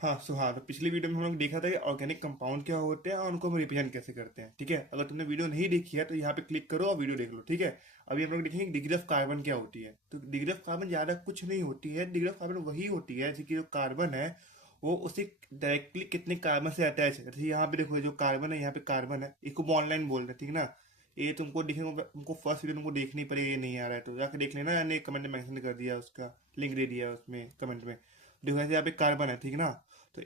हाँ, तो पिछली वीडियो में हम लोग देखा था कि ऑर्गेनिक कंपाउंड क्या होते हैं और उनको हम रिप्रेजेंट कैसे करते हैं। ठीक है, अगर तुमने वीडियो नहीं देखी है तो यहाँ पे क्लिक करो और वीडियो देख लो। ठीक है, अभी हम लोग देखेंगे डिग्री ऑफ कार्बन क्या होती है। तो डिग्री ऑफ कार्बन ज़्यादा कुछ नहीं होती है। डिग्री ऑफ कार्बन वही होती है जैसे कि जो कार्बन है वो उसे डायरेक्टली कितने कार्बन से अटैच है। जैसे यहाँ पे देखो, जो कार्बन है, यहाँ पे कार्बन है, इसको बॉन्ड लाइन बोल रहे हैं। ठीक है ना, ये तुमको दिखेगा, तुमको फर्स्ट वीडियो तुमको देखनी पड़ेगी। ये नहीं आ रहा है तो जाकर देख लेना, मैंने कमेंट में मेंशन कर दिया, उसका लिंक दे दिया उसमें कमेंट में। देखो ऐसे यहाँ पे कार्बन है। ठीक है ना, तो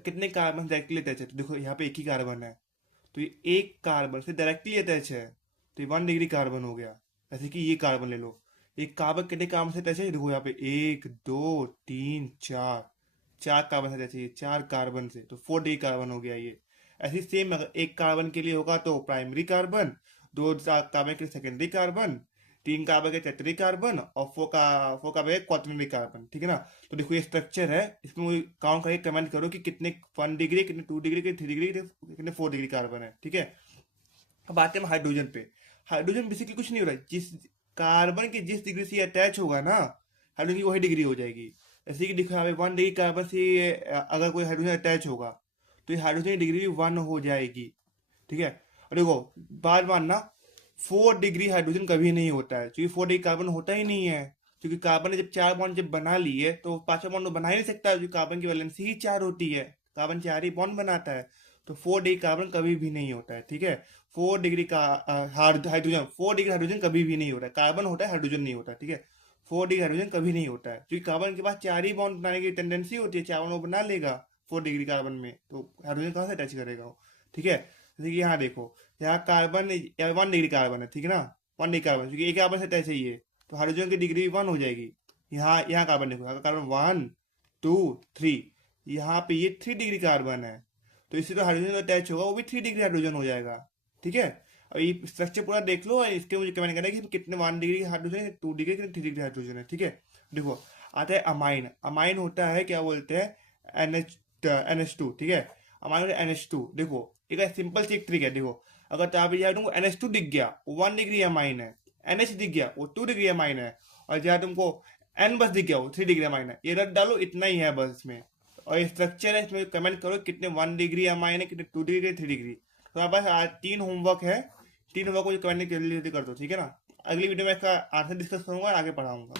कितने कार्बन डायरेक्टली अटैच है। तो देखो यहाँ पे एक ही कार्बन है, तो ये एक कार्बन से डायरेक्टली अटैच है, तो ये 1 डिग्री कार्बन हो गया। ऐसे कि ये कार्बन ले लो, एक कार्बन कितने कार्बन से अटैच है, देखो यहाँ पे 1 2 3 4, 4 कार्बन से अटैच है, ये 4 कार्बन से, तो 4 डिग्री कार्बन हो गया ये। ऐसे सेम अगर एक कार्बन के लिए होगा तो प्राइमरी कार्बन, 2 कार्बन के लिए सेकेंडरी कार्बन, 3 कार्बन के टर्टरी कार्बन और 4 कार्बन के क्वाटरनरी कार्बन। ठीक है ना, तो देखो ये स्ट्रक्चर है, इसमें काउंट करके कमेंट करो कि कितने 1 डिग्री, कितने 2 डिग्री, कितने 3 डिग्री, कितने 4 डिग्री कार्बन है। ठीक है, अब आते हैं हाइड्रोजन पे। हाइड्रोजन बेसिकली कुछ नहीं हो रहा है, जिस कार्बन के जिस डिग्री से अटैच होगा ना, हाइड्रोजन की वही डिग्री हो जाएगी। जैसे कि दिखा 1 डिग्री कार्बन से अगर कोई हाइड्रोजन अटैच होगा तो ये हाइड्रोजन की डिग्री भी 1 हो जाएगी। ठीक है, और देखो बार बार ना, 4 डिग्री हाइड्रोजन कभी नहीं होता है, क्योंकि 4 डिग्री कार्बन होता ही नहीं है। क्योंकि कार्बन ने जब 4 बॉन्ड जब बना लिए तो 5वां बॉन्ड तो बना ही नहीं सकता, क्योंकि कार्बन की वैलेंसी ही 4 होती है, कार्बन 4 ही बॉन्ड बनाता है। तो 4 डिग्री कार्बन कभी भी नहीं होता है। ठीक है, 4 डिग्री का हाइड्रोजन, 4 डिग्री हाइड्रोजन कभी भी नहीं होता है। कार्बन होता है, हाइड्रोजन नहीं होता। ठीक है, 4 डिग्री हाइड्रोजन कभी नहीं होता है, क्योंकि कार्बन के पास 4 ही बॉन्ड बनाने की टेंडेंसी होती है, 4 बॉन्ड वो बना लेगा 4 डिग्री कार्बन में, तो हाइड्रोजन कहाँ से अटैच करेगा वो। ठीक है, जैसे कि यहाँ देखो, यहाँ कार्बन 1 डिग्री कार्बन है। ठीक है ना, 1 डिग्री कार्बन, क्योंकि एक कार्बन से अटैच है ये, तो हाइड्रोजन की डिग्री 1 हो जाएगी। यहाँ यहाँ कार्बन देखो, यहाँ कार्बन 1 2 3, यहाँ पे ये 3 डिग्री कार्बन है, तो इससे तो हाइड्रोजन अटैच होगा, वो भी 3 डिग्री हाइड्रोजन हो जाएगा। ठीक है, और ये स्ट्रक्चर पूरा देख लो और इसके मुझे कमेंट करना है कि कितने 1 डिग्री हाइड्रोजन है, 2 डिग्री, कितने 3 डिग्री हाइड्रोजन है। ठीक है, देखो आता है अमाइन। अमाइन होता है, क्या बोलते हैं, NH2। ठीक है, अमाइन होता है NH2। देखो एक सिंपल सी एक ट्रिक है, देखो अगर तो आप तुमको NH2 दिख गया, वो 1 डिग्री अमाइन है। NH दिख गया, वो 2 डिग्री अमाइन है। और जहाँ तुमको N बस दिख गया, वो 3 डिग्री अमाइन है। ये रख डालो, इतना ही है बस इसमें। और ये स्ट्रक्चर है, इसमें कमेंट करो कितने 1 डिग्री अमाइन है, कितने 2 डिग्री, 3 डिग्री। तो आप बस आज 3 होमवर्क है, 3 होमवर्क को कमेंट जल्दी जल्दी कर दो। ठीक है ना, अगली वीडियो में इसका आंसर डिस्कस करूंगा और आगे पढ़ाऊंगा।